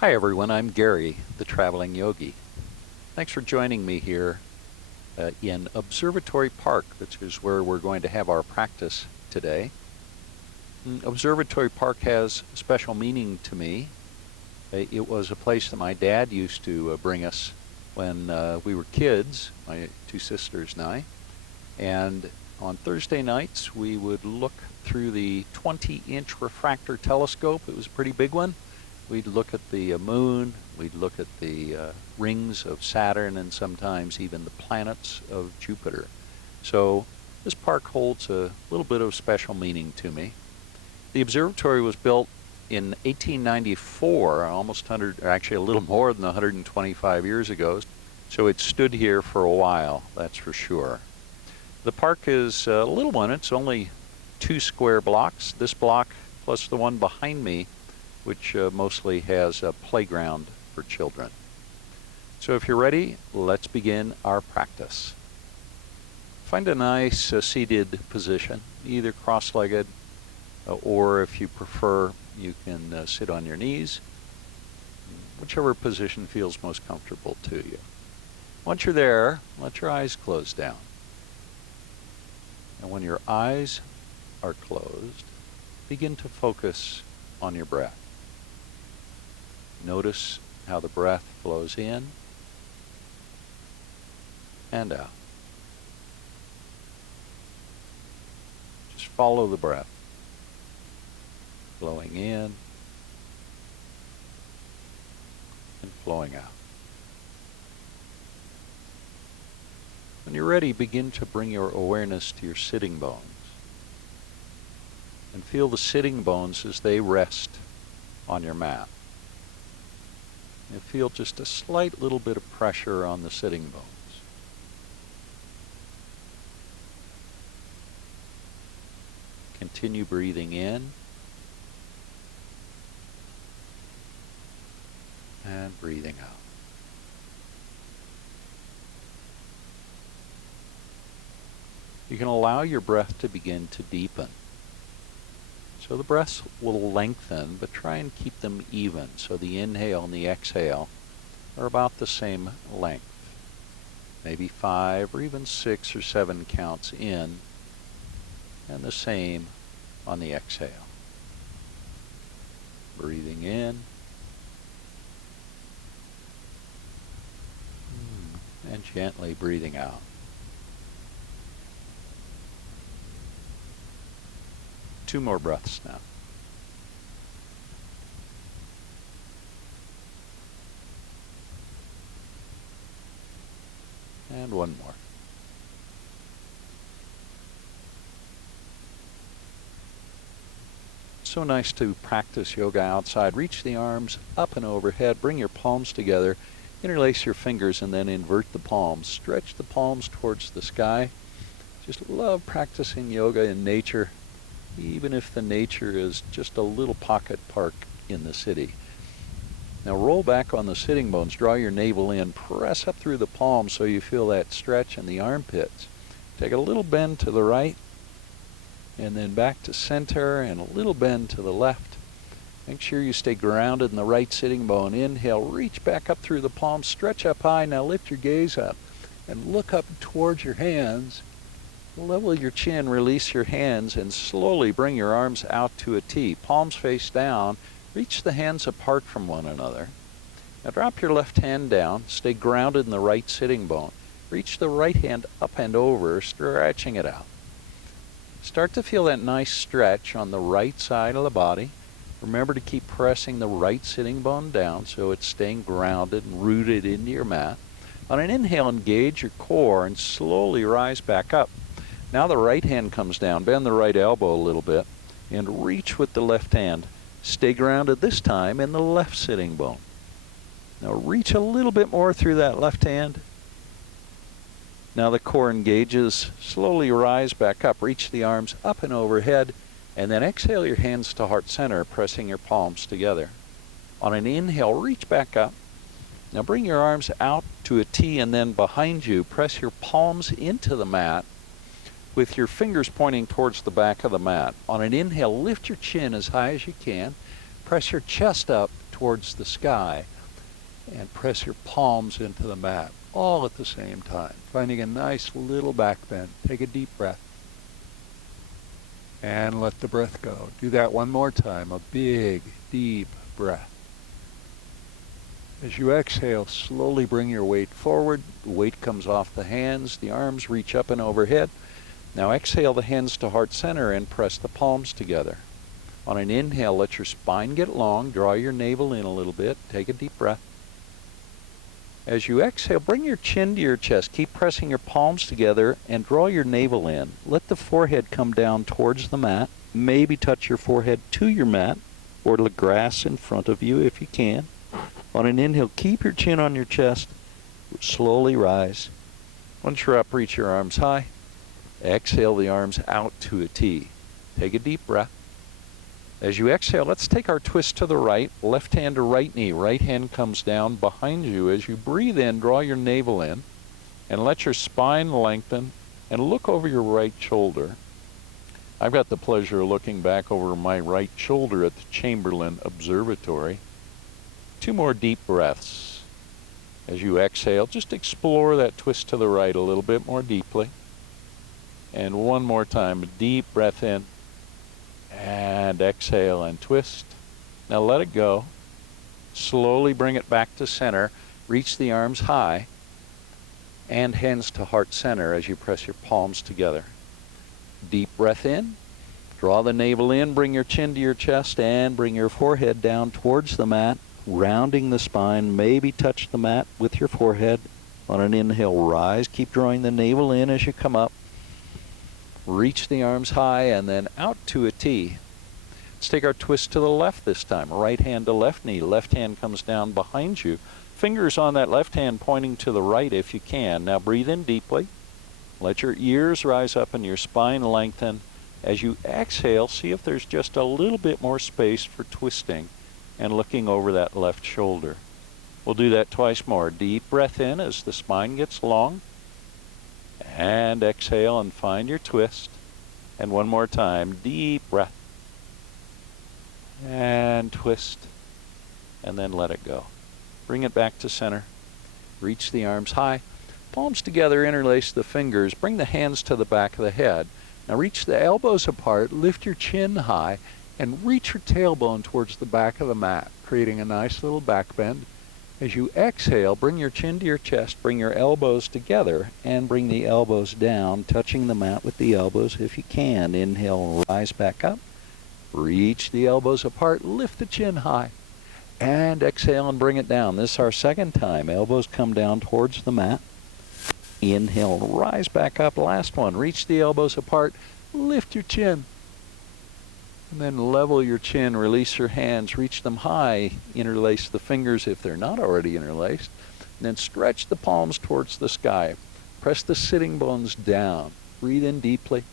Hi everyone, I'm Gary, the Traveling Yogi. Thanks for joining me here in Observatory Park, which is where we're going to have our practice today. Observatory Park has special meaning to me. It was a place that my dad used to bring us when we were kids, my two sisters and I. And on Thursday nights, we would look through the 20-inch refractor telescope. It was a pretty big one. We'd look at the moon, we'd look at the rings of Saturn, and sometimes even the planets of Jupiter. So this park holds a little bit of special meaning to me. The observatory was built in 1894, almost 100, or actually a little more than 125 years ago. So it stood here for a while, that's for sure. The park is a little one. It's only 2 square blocks. This block plus the one behind me, which mostly has a playground for children. So if you're ready, let's begin our practice. Find a nice seated position, either cross-legged or if you prefer, you can sit on your knees, whichever position feels most comfortable to you. Once you're there, let your eyes close down. And when your eyes are closed, begin to focus on your breath. Notice how the breath flows in and out. Just follow the breath, flowing in and flowing out. When you're ready, begin to bring your awareness to your sitting bones and feel the sitting bones as they rest on your mat. And feel just a slight little bit of pressure on the sitting bones. Continue breathing in and breathing out. You can allow your breath to begin to deepen. So the breaths will lengthen, but try and keep them even. So the inhale and the exhale are about the same length. Maybe 5 or even 6 or 7 counts in, and the same on the exhale. Breathing in and gently breathing out. Two more breaths now. And one more. So nice to practice yoga outside. Reach the arms up and overhead. Bring your palms together. Interlace your fingers and then invert the palms. Stretch the palms towards the sky. Just love practicing yoga in nature, even if the nature is just a little pocket park in the city. Now roll back on the sitting bones, draw your navel in, press up through the palms so you feel that stretch in the armpits. Take a little bend to the right, and then back to center, and a little bend to the left. Make sure you stay grounded in the right sitting bone. Inhale, reach back up through the palms, stretch up high. Now lift your gaze up and look up towards your hands. Level your chin, release your hands, and slowly bring your arms out to a T. Palms face down. Reach the hands apart from one another. Now drop your left hand down. Stay grounded in the right sitting bone. Reach the right hand up and over, stretching it out. Start to feel that nice stretch on the right side of the body. Remember to keep pressing the right sitting bone down so it's staying grounded and rooted into your mat. On an inhale, engage your core and slowly rise back up. Now the right hand comes down. Bend the right elbow a little bit and reach with the left hand. Stay grounded this time in the left sitting bone. Now reach a little bit more through that left hand. Now the core engages. Slowly rise back up. Reach the arms up and overhead. And then exhale your hands to heart center, pressing your palms together. On an inhale, reach back up. Now bring your arms out to a T, and then behind you, press your palms into the mat with your fingers pointing towards the back of the mat. On an inhale, lift your chin as high as you can. Press your chest up towards the sky, and press your palms into the mat, all at the same time, finding a nice little back bend. Take a deep breath. And let the breath go. Do that one more time, a big, deep breath. As you exhale, slowly bring your weight forward. The weight comes off the hands, the arms reach up and overhead. Now exhale the hands to heart center and press the palms together. On an inhale, let your spine get long, draw your navel in a little bit, take a deep breath. As you exhale, bring your chin to your chest. Keep pressing your palms together and draw your navel in. Let the forehead come down towards the mat. Maybe touch your forehead to your mat or the grass in front of you if you can. On an inhale, keep your chin on your chest. Slowly rise. Once you're up, reach your arms high. Exhale the arms out to a T. Take a deep breath. As you exhale, let's take our twist to the right. Left hand to right knee. Right hand comes down behind you. As you breathe in, draw your navel in and let your spine lengthen and look over your right shoulder. I've got the pleasure of looking back over my right shoulder at the Chamberlain Observatory. 2 more deep breaths. As you exhale, just explore that twist to the right a little bit more deeply. And one more time, a deep breath in. And exhale and twist. Now let it go. Slowly bring it back to center. Reach the arms high and hands to heart center as you press your palms together. Deep breath in. Draw the navel in. Bring your chin to your chest and bring your forehead down towards the mat, rounding the spine. Maybe touch the mat with your forehead. On an inhale, rise. Keep drawing the navel in as you come up. Reach the arms high and then out to a T. Let's take our twist to the left this time. Right hand to left knee. Left hand comes down behind you. Fingers on that left hand pointing to the right if you can. Now breathe in deeply. Let your ears rise up and your spine lengthen. As you exhale, see if there's just a little bit more space for twisting and looking over that left shoulder. We'll do that twice more. Deep breath in as the spine gets long. And exhale and find your twist. And one more time, deep breath. And twist. And then let it go. Bring it back to center. Reach the arms high. Palms together, interlace the fingers. Bring the hands to the back of the head. Now reach the elbows apart, lift your chin high, and reach your tailbone towards the back of the mat, creating a nice little back bend. As you exhale, bring your chin to your chest, bring your elbows together, and bring the elbows down, touching the mat with the elbows if you can. Inhale, rise back up. Reach the elbows apart, lift the chin high, and exhale and bring it down. This is our second time. Elbows come down towards the mat. Inhale, rise back up. Last one. Reach the elbows apart, lift your chin. And then level your chin, release your hands, reach them high, interlace the fingers if they're not already interlaced, and then stretch the palms towards the sky. Press the sitting bones down. Breathe in deeply.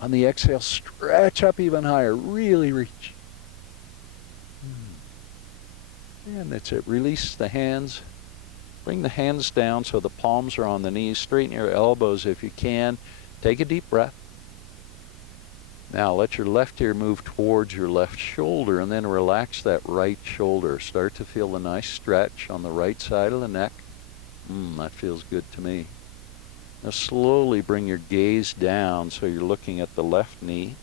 On the exhale, stretch up even higher. Really reach. And that's it. Release the hands. Bring the hands down so the palms are on the knees. Straighten your elbows if you can. Take a deep breath. Now let your left ear move towards your left shoulder and then relax that right shoulder. Start to feel a nice stretch on the right side of the neck. That feels good to me. Now slowly bring your gaze down so you're looking at the left knee.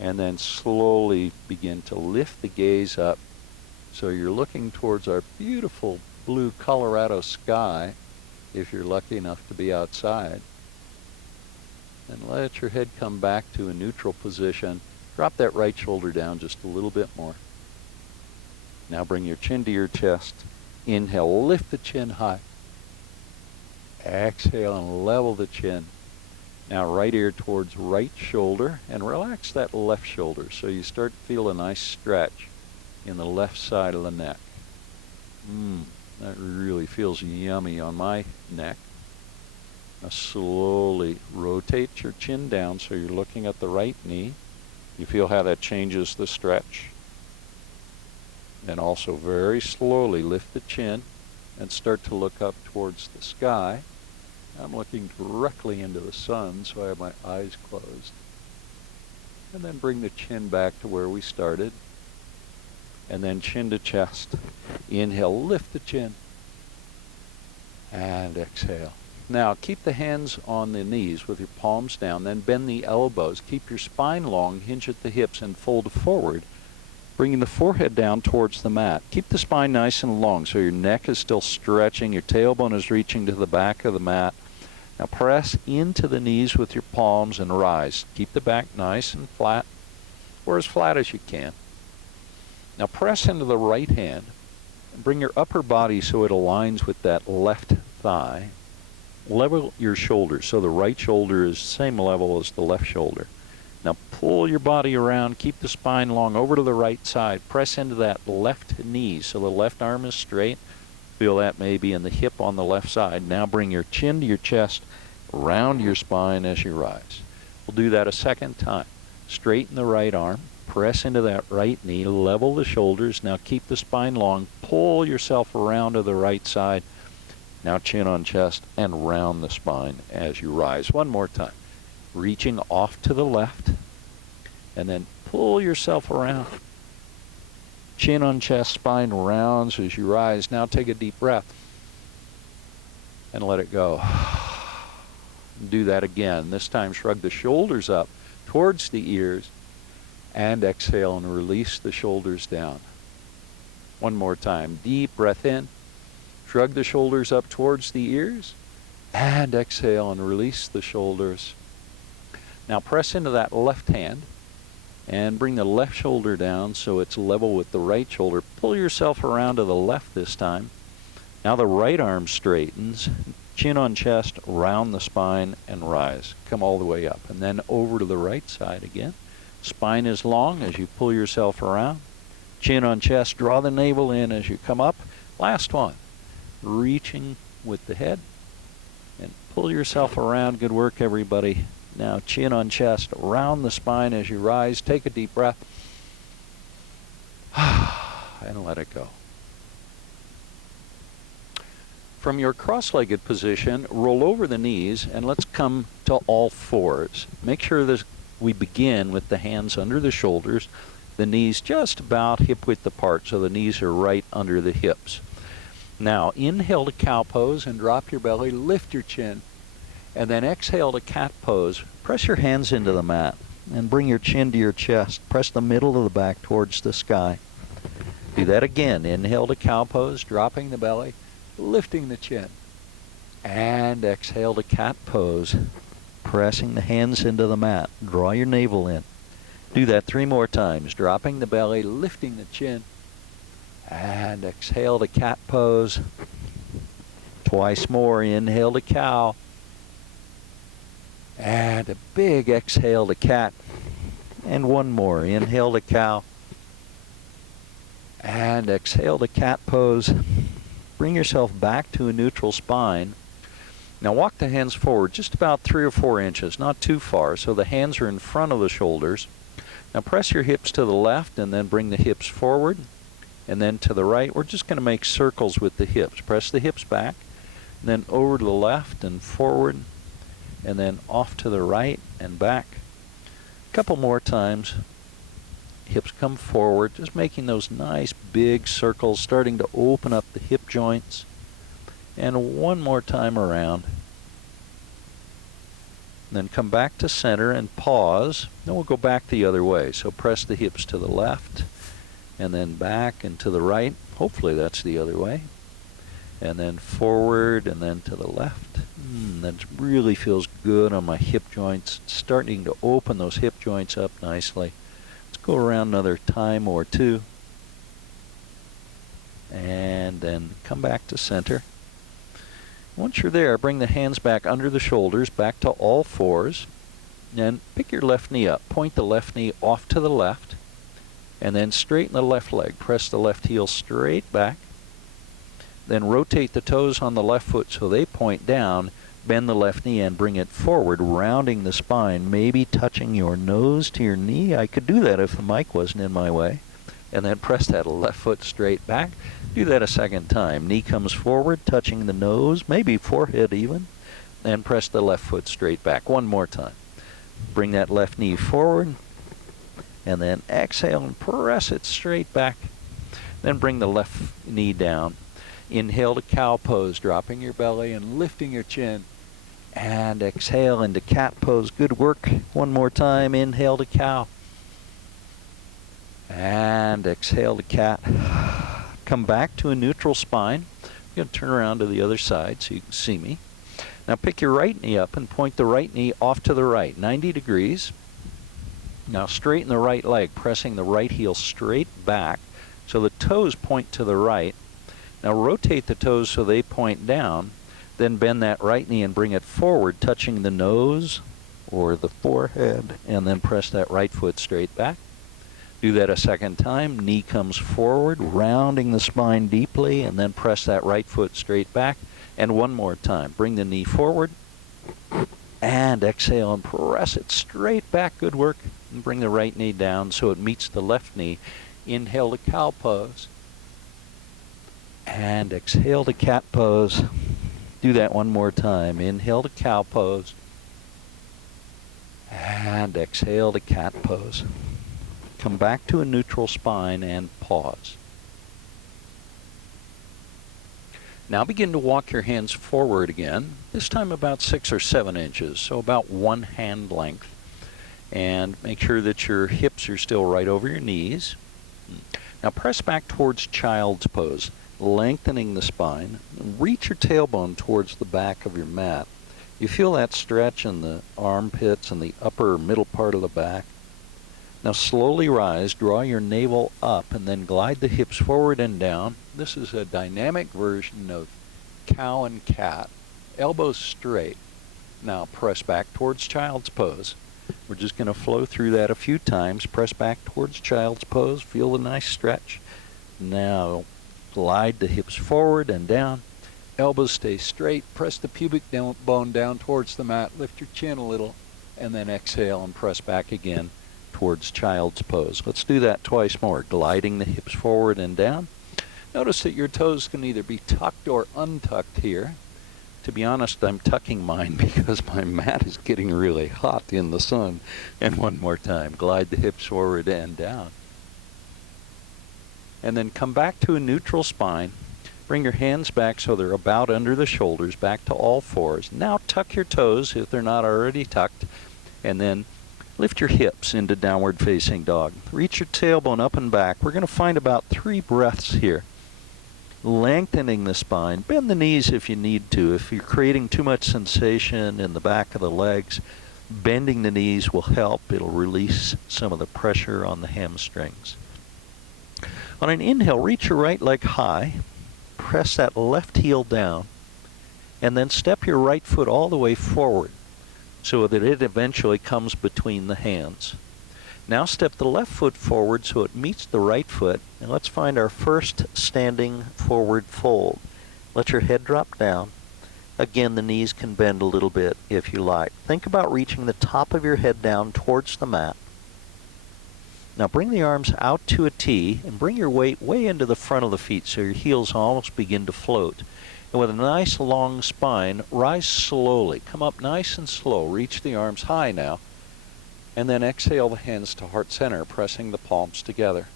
And then slowly begin to lift the gaze up so you're looking towards our beautiful blue Colorado sky if you're lucky enough to be outside. And let your head come back to a neutral position. Drop that right shoulder down just a little bit more. Now bring your chin to your chest. Inhale, lift the chin high. Exhale and level the chin. Now right ear towards right shoulder and relax that left shoulder so you start to feel a nice stretch in the left side of the neck. That really feels yummy on my neck. Now slowly rotate your chin down so you're looking at the right knee. You feel how that changes the stretch. And also very slowly lift the chin and start to look up towards the sky. I'm looking directly into the sun, so I have my eyes closed. And then bring the chin back to where we started. and then chin to chest. Inhale, lift the chin, and exhale. Now keep the hands on the knees with your palms down, then bend the elbows. Keep your spine long, hinge at the hips, and fold forward, bringing the forehead down towards the mat. Keep the spine nice and long so your neck is still stretching, your tailbone is reaching to the back of the mat. Now press into the knees with your palms and rise. Keep the back nice and flat, or as flat as you can. Now press into the right hand and bring your upper body so it aligns with that left thigh. Level your shoulders so the right shoulder is the same level as the left shoulder. Now pull your body around, keep the spine long over to the right side. Press into that left knee so the left arm is straight. Feel that maybe in the hip on the left side. Now bring your chin to your chest, round your spine as you rise. We'll do that a second time. Straighten the right arm, press into that right knee, level the shoulders. Now keep the spine long, pull yourself around to the right side. Now chin on chest and round the spine as you rise. One more time. Reaching off to the left, and then pull yourself around. Chin on chest, spine rounds as you rise. Now take a deep breath and let it go. Do that again. This time shrug the shoulders up towards the ears and exhale and release the shoulders down. One more time. Deep breath in. Shrug the shoulders up towards the ears and exhale and release the shoulders. Now press into that left hand and bring the left shoulder down so it's level with the right shoulder. Pull yourself around to the left this time. Now the right arm straightens, chin on chest, round the spine, and rise. Come all the way up. And then over to the right side again. Spine is long as you pull yourself around. Chin on chest, draw the navel in as you come up. Last one. Reaching with the head and pull yourself around. Good work, everybody. Now chin on chest, round the spine as you rise. Take a deep breath and let it go. From your cross-legged position, roll over the knees and let's come to all fours. Make sure that we begin with the hands under the shoulders, the knees just about hip width apart so the knees are right under the hips. Now inhale to cow pose and drop your belly, lift your chin. And then exhale to cat pose. Press your hands into the mat and bring your chin to your chest. Press the middle of the back towards the sky. Do that again. Inhale to cow pose, dropping the belly, lifting the chin. And exhale to cat pose, pressing the hands into the mat. Draw your navel in. Do that 3 more times. Dropping the belly, lifting the chin. And exhale to cat pose. Twice more. Inhale to cow. And a big exhale to cat. And one more. Inhale to cow. And exhale to cat pose. Bring yourself back to a neutral spine. Now walk the hands forward just about 3 or 4 inches, not too far, so the hands are in front of the shoulders. Now press your hips to the left and then bring the hips forward and then to the right. We're just going to make circles with the hips. Press the hips back, and then over to the left and forward, and then off to the right and back. A couple more times. Hips come forward, just making those nice big circles, starting to open up the hip joints. And one more time around. And then come back to center and pause. Then we'll go back the other way. So press the hips to the left, and then back and to the right. Hopefully that's the other way. And then forward and then to the left. That really feels good on my hip joints. Starting to open those hip joints up nicely. Let's go around another time or two. And then come back to center. Once you're there, bring the hands back under the shoulders, back to all fours. And pick your left knee up. Point the left knee off to the left. And then straighten the left leg. Press the left heel straight back. Then rotate the toes on the left foot so they point down. Bend the left knee and bring it forward, rounding the spine, maybe touching your nose to your knee. I could do that if the mic wasn't in my way. And then press that left foot straight back. Do that a second time. Knee comes forward, touching the nose, maybe forehead even. And press the left foot straight back. One more time. Bring that left knee forward. And then exhale and press it straight back. Then bring the left knee down. Inhale to cow pose, dropping your belly and lifting your chin. And exhale into cat pose. Good work. One more time. Inhale to cow. And exhale to cat. Come back to a neutral spine. I'm going to turn around to the other side so you can see me. Now pick your right knee up and point the right knee off to the right, 90 degrees. Now straighten the right leg, pressing the right heel straight back so the toes point to the right. Now rotate the toes so they point down. Then bend that right knee and bring it forward, touching the nose or the forehead, and then press that right foot straight back. Do that a second time. Knee comes forward, rounding the spine deeply, and then press that right foot straight back. And one more time. Bring the knee forward, and exhale and press it straight back. Good work. And bring the right knee down so it meets the left knee. Inhale to cow pose. And exhale to cat pose. Do that one more time. Inhale to cow pose. And exhale to cat pose. Come back to a neutral spine and pause. Now begin to walk your hands forward again, this time about 6 or 7 inches, so about 1 hand length. And make sure that your hips are still right over your knees. Now press back towards child's pose, lengthening the spine. Reach your tailbone towards the back of your mat. You feel that stretch in the armpits and the upper middle part of the back. Now slowly rise, draw your navel up, and then glide the hips forward and down. This is a dynamic version of cow and cat. Elbows straight. Now press back towards child's pose. We're just going to flow through that a few times. Press back towards child's pose. Feel the nice stretch. Now glide the hips forward and down. Elbows stay straight. Press the pubic bone down towards the mat. Lift your chin a little, and then exhale and press back again towards child's pose. Let's do that twice more, gliding the hips forward and down. Notice that your toes can either be tucked or untucked here. To be honest, I'm tucking mine because my mat is getting really hot in the sun. And one more time, glide the hips forward and down. And then come back to a neutral spine. Bring your hands back so they're about under the shoulders, back to all fours. Now tuck your toes if they're not already tucked, and then lift your hips into downward facing dog. Reach your tailbone up and back. We're going to find about 3 breaths here. Lengthening the spine. Bend the knees if you need to. If you're creating too much sensation in the back of the legs, bending the knees will help. It'll release some of the pressure on the hamstrings. On an inhale, reach your right leg high. Press that left heel down. And then step your right foot all the way forward, so that it eventually comes between the hands. Now step the left foot forward so it meets the right foot, and let's find our first standing forward fold. Let your head drop down. Again, the knees can bend a little bit if you like. Think about reaching the top of your head down towards the mat. Now bring the arms out to a T and bring your weight way into the front of the feet so your heels almost begin to float. And with a nice long spine, rise slowly. Come up nice and slow. Reach the arms high now. And then exhale the hands to heart center, pressing the palms together.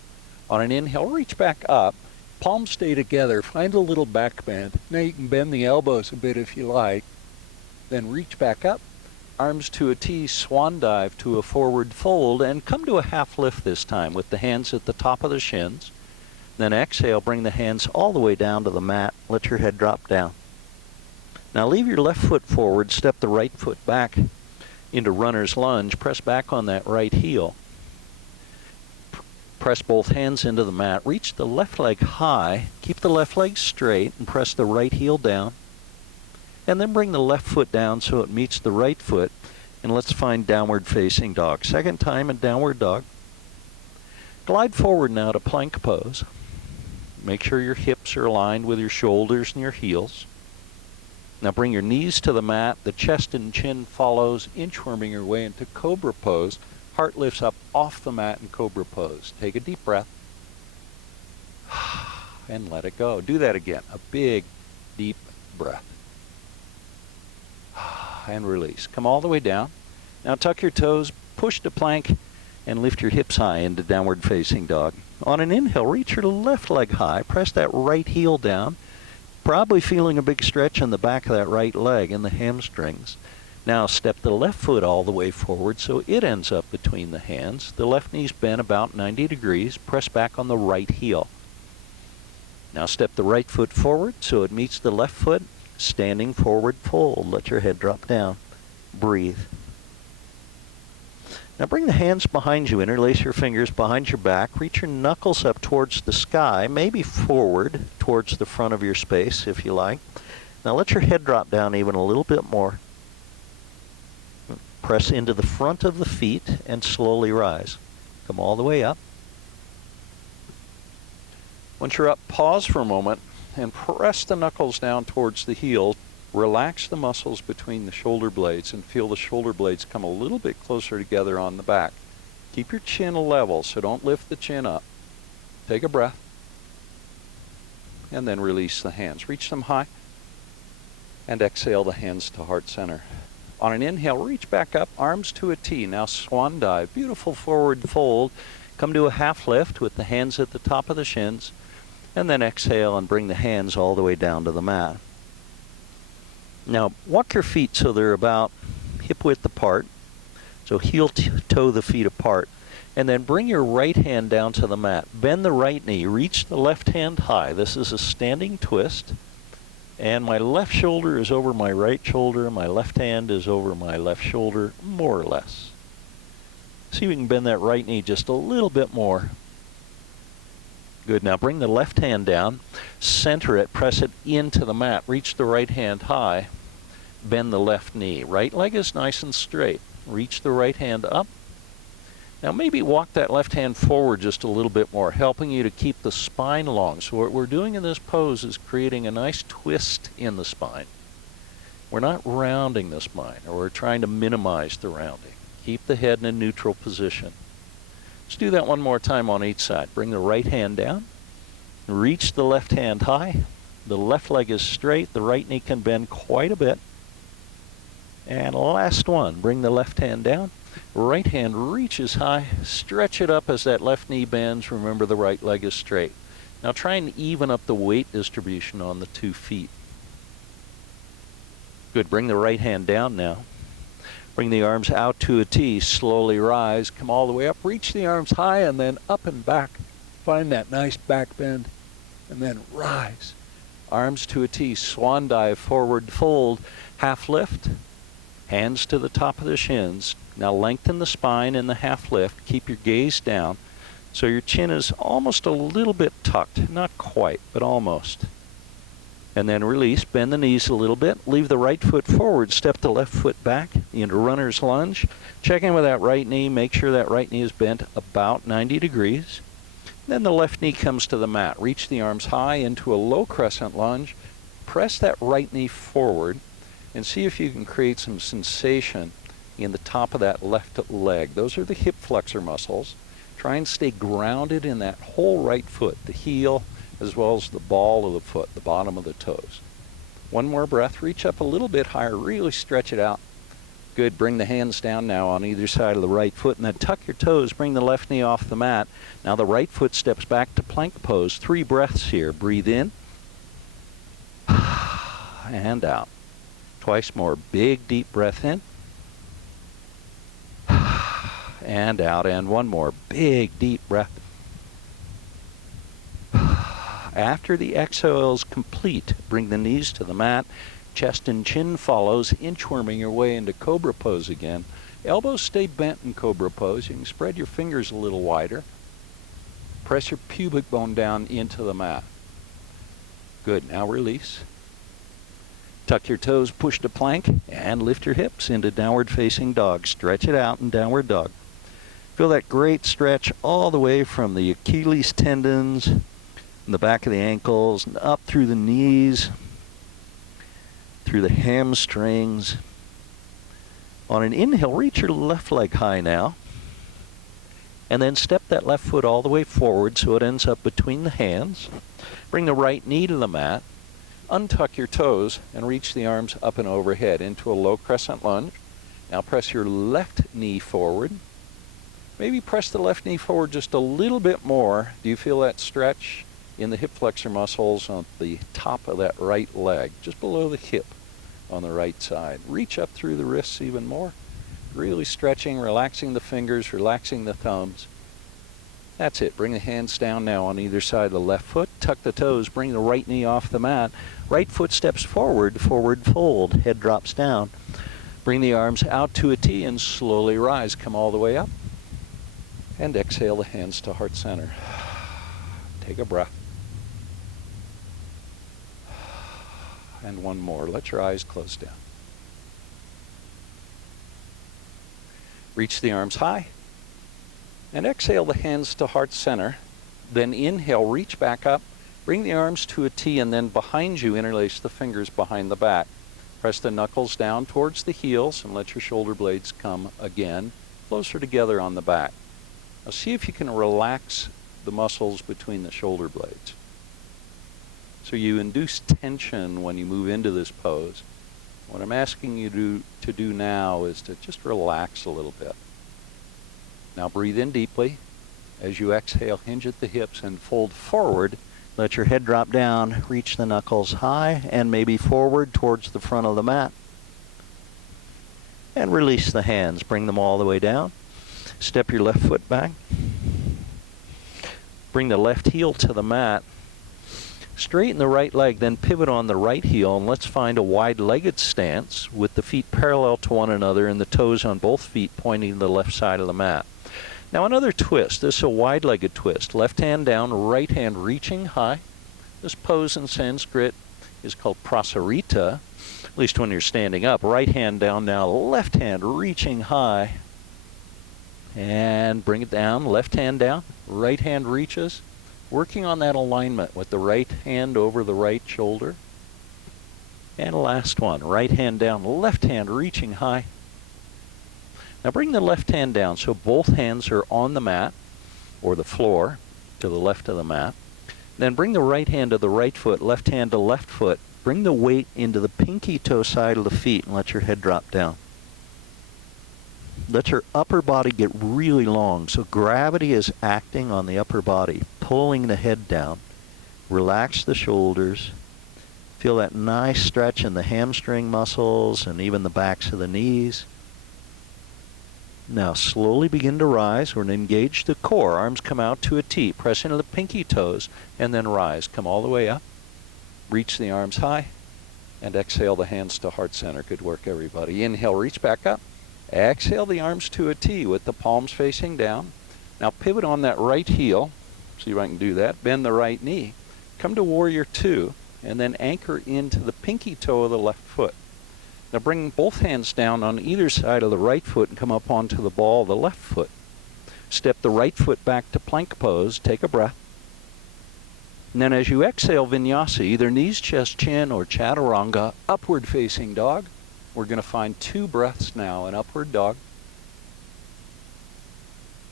On an inhale, reach back up. Palms stay together. Find a little back bend. Now you can bend the elbows a bit if you like. Then reach back up. Arms to a T, swan dive to a forward fold, and come to a half lift this time with the hands at the top of the shins. Then exhale, bring the hands all the way down to the mat. Let your head drop down. Now leave your left foot forward, step the right foot back into runner's lunge. Press back on that right heel. Press both hands into the mat. Reach the left leg high. Keep the left leg straight and press the right heel down. And then bring the left foot down so it meets the right foot. And let's find downward facing dog. Second time in downward dog. Glide forward now to plank pose. Make sure your hips are aligned with your shoulders and your heels. Now bring your knees to the mat. The chest and chin follows, inchworming your way into cobra pose. Heart lifts up off the mat in cobra pose. Take a deep breath. And let it go. Do that again. A big, deep breath. And release. Come all the way down. Now tuck your toes, push to plank, and lift your hips high into downward facing dog. On an inhale, reach your left leg high, press that right heel down, probably feeling a big stretch in the back of that right leg and the hamstrings. Now step the left foot all the way forward so it ends up between the hands. The left knee's bent about 90 degrees. Press back on the right heel. Now step the right foot forward so it meets the left foot. Standing forward fold. Let your head drop down. Breathe. Now bring the hands behind you. Interlace your fingers behind your back. Reach your knuckles up towards the sky, maybe forward towards the front of your space if you like. Now let your head drop down even a little bit more. Press into the front of the feet and slowly rise. Come all the way up. Once you're up, pause for a moment and press the knuckles down towards the heel. Relax the muscles between the shoulder blades and feel the shoulder blades come a little bit closer together on the back. Keep your chin level, so don't lift the chin up. Take a breath. And then release the hands. Reach them high. And exhale the hands to heart center. On an inhale, reach back up, arms to a T. Now swan dive. Beautiful forward fold. Come to a half lift with the hands at the top of the shins. And then exhale and bring the hands all the way down to the mat. Now, walk your feet so they're about hip width apart. So heel toe the feet apart. And then bring your right hand down to the mat. Bend the right knee. Reach the left hand high. This is a standing twist. And my left shoulder is over my right shoulder. My left hand is over my left shoulder, more or less. See if we can bend that right knee just a little bit more. Good. Now bring the left hand down. Center it. Press it into the mat. Reach the right hand high. Bend the left knee. Right leg is nice and straight. Reach the right hand up. Now maybe walk that left hand forward just a little bit more, helping you to keep the spine long. So what we're doing in this pose is creating a nice twist in the spine. We're not rounding the spine, or we're trying to minimize the rounding. Keep the head in a neutral position. Let's do that one more time on each side. Bring the right hand down. Reach the left hand high. The left leg is straight. The right knee can bend quite a bit. And last one. Bring the left hand down. Right hand reaches high. Stretch it up as that left knee bends. Remember the right leg is straight. Now try and even up the weight distribution on the 2 feet. Good. Bring the right hand down now. Bring the arms out to a T. Slowly rise. Come all the way up. Reach the arms high and then up and back. Find that nice back bend. And then rise. Arms to a T. Swan dive. Forward fold. Half lift. Hands to the top of the shins. Now lengthen the spine in the half lift. Keep your gaze down. So your chin is almost a little bit tucked. Not quite, but almost. And then release, bend the knees a little bit, leave the right foot forward, step the left foot back into runner's lunge. Check in with that right knee, make sure that right knee is bent about 90 degrees. Then the left knee comes to the mat. Reach the arms high into a low crescent lunge. Press that right knee forward and see if you can create some sensation in the top of that left leg. Those are the hip flexor muscles. Try and stay grounded in that whole right foot, the heel, as well as the ball of the foot, the bottom of the toes. One more breath. Reach up a little bit higher. Really stretch it out. Good. Bring the hands down now on either side of the right foot, and then tuck your toes. Bring the left knee off the mat. Now the right foot steps back to plank pose. 3 breaths here. Breathe in. And out. Twice more. Big, deep breath in. And out. And one more. Big, deep breath. After the exhale is complete, bring the knees to the mat. Chest and chin follows, inchworming your way into cobra pose again. Elbows stay bent in cobra pose. You can spread your fingers a little wider. Press your pubic bone down into the mat. Good. Now release. Tuck your toes, push to plank, and lift your hips into downward facing dog. Stretch it out in downward dog. Feel that great stretch all the way from the Achilles tendons, in the back of the ankles, and up through the knees, through the hamstrings. On an inhale, reach your left leg high now. And then step that left foot all the way forward so it ends up between the hands. Bring the right knee to the mat. Untuck your toes and reach the arms up and overhead into a low crescent lunge. Now press your left knee forward. Maybe press the left knee forward just a little bit more. Do you feel that stretch in the hip flexor muscles on the top of that right leg, just below the hip on the right side? Reach up through the wrists even more. Really stretching, relaxing the fingers, relaxing the thumbs. That's it. Bring the hands down now on either side of the left foot. Tuck the toes. Bring the right knee off the mat. Right foot steps forward, forward fold. Head drops down. Bring the arms out to a T and slowly rise. Come all the way up. And exhale the hands to heart center. Take a breath. And one more. Let your eyes close down. Reach the arms high. And exhale the hands to heart center. Then inhale, reach back up. Bring the arms to a T, and then behind you, interlace the fingers behind the back. Press the knuckles down towards the heels and let your shoulder blades come again, closer together on the back. Now see if you can relax the muscles between the shoulder blades. So you induce tension when you move into this pose. What I'm asking you to do now is to just relax a little bit. Now breathe in deeply. As you exhale, hinge at the hips and fold forward. Let your head drop down, reach the knuckles high and maybe forward towards the front of the mat. And release the hands, bring them all the way down. Step your left foot back. Bring the left heel to the mat. Straighten the right leg, then pivot on the right heel, and let's find a wide-legged stance with the feet parallel to one another and the toes on both feet pointing to the left side of the mat. Now another twist. This is a wide-legged twist. Left hand down, right hand reaching high. This pose in Sanskrit is called prasarita, at least when you're standing up. Right hand down now, left hand reaching high. And bring it down, left hand down, right hand reaches. Working on that alignment with the right hand over the right shoulder. And last one, right hand down, left hand reaching high. Now bring the left hand down so both hands are on the mat or the floor to the left of the mat. Then bring the right hand to the right foot, left hand to left foot. Bring the weight into the pinky toe side of the feet and let your head drop down. Let your upper body get really long. So gravity is acting on the upper body, pulling the head down. Relax the shoulders. Feel that nice stretch in the hamstring muscles and even the backs of the knees. Now slowly begin to rise. We're going to engage the core. Arms come out to a T. Press into the pinky toes and then rise. Come all the way up. Reach the arms high. And exhale the hands to heart center. Good work, everybody. Inhale, reach back up. Exhale the arms to a T with the palms facing down. Now pivot on that right heel. See if I can do that. Bend the right knee. Come to warrior two and then anchor into the pinky toe of the left foot. Now bring both hands down on either side of the right foot and come up onto the ball of the left foot. Step the right foot back to plank pose. Take a breath. And then as you exhale, vinyasa, either knees, chest, chin, or chaturanga, upward facing dog. We're going to find 2 breaths now, an upward dog.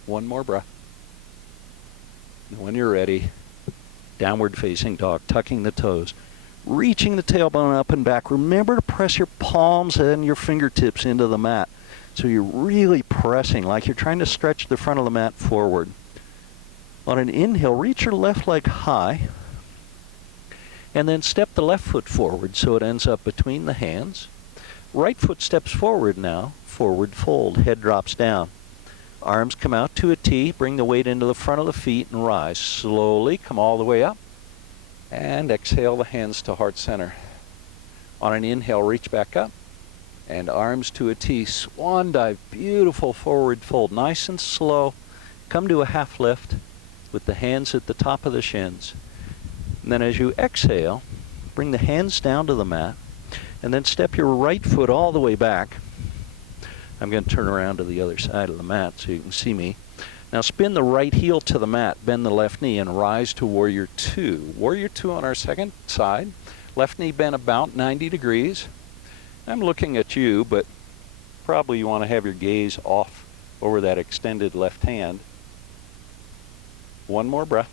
One more breath. And when you're ready, downward facing dog, tucking the toes, reaching the tailbone up and back. Remember to press your palms and your fingertips into the mat. So you're really pressing like you're trying to stretch the front of the mat forward. On an inhale, reach your left leg high. And then step the left foot forward so it ends up between the hands. Right foot steps forward now, forward fold, head drops down. Arms come out to a T, bring the weight into the front of the feet and rise. Slowly come all the way up and exhale the hands to heart center. On an inhale, reach back up and arms to a T, swan dive, beautiful forward fold, nice and slow. Come to a half lift with the hands at the top of the shins. And then as you exhale, bring the hands down to the mat. And then step your right foot all the way back. I'm going to turn around to the other side of the mat so you can see me. Now spin the right heel to the mat, bend the left knee, and rise to warrior two. Warrior two on our second side. Left knee bent about 90 degrees. I'm looking at you, but probably you want to have your gaze off over that extended left hand. One more breath.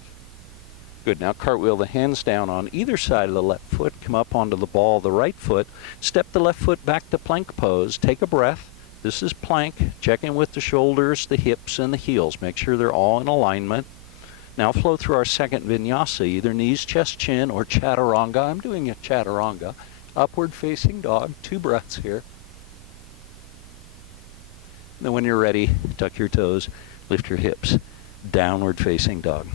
Good. Now cartwheel the hands down on either side of the left foot. Come up onto the ball of the right foot. Step the left foot back to plank pose. Take a breath. This is plank. Check in with the shoulders, the hips, and the heels. Make sure they're all in alignment. Now flow through our second vinyasa, either knees, chest, chin, or chaturanga. I'm doing a chaturanga. Upward facing dog. 2 breaths here. And then when you're ready, tuck your toes, lift your hips. Downward facing dog.